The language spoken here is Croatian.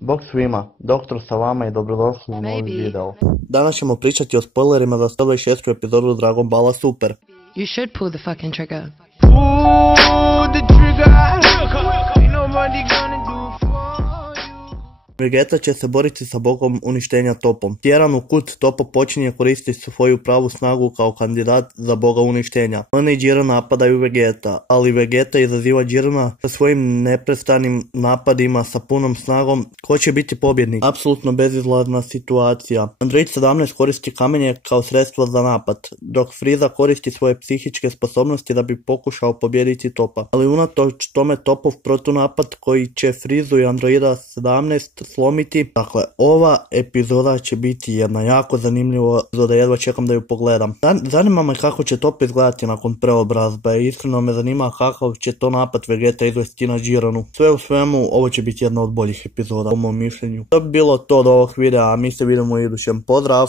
Bog svima, doktor sa vama i dobrodošli u novi Maybe. video. Danas ćemo pričati o spoilerima za 126. epizodu Dragon Balla Super. You should pull the fucking trigger. Pull the trigger. Ain't nobody gonna do it for you. Vegeta će se boriti sa bogom uništenja Topom. Tjeran u kut Topo počinje koristiti svoju pravu snagu kao kandidat za boga uništenja. On i Jiren napadaju Vegeta, ali Vegeta izaziva Jirena sa svojim neprestanim napadima sa punom snagom. Ko će biti pobjednik? Apsolutno bezizlazna situacija. Android 17 koristi kamenje kao sredstvo za napad, dok Frieza koristi svoje psihičke sposobnosti da bi pokušao pobijediti Topa. Ali unatoč tome Topov protunapad koji će Friezu i Androida 17 slomiti. Dakle, ova epizoda će biti jedna jako zanimljiva, da jedva čekam da ju pogledam. Zanima me kako će Top izgledati nakon preobrazbe. Iskreno me zanima kakav će to napad Vegeta izvesti na Jirenu. Sve u svemu, ovo će biti jedna od boljih epizoda po mom mišljenju. To bi bilo to od ovog videa, a mi se vidimo u idućem. Pozdrav!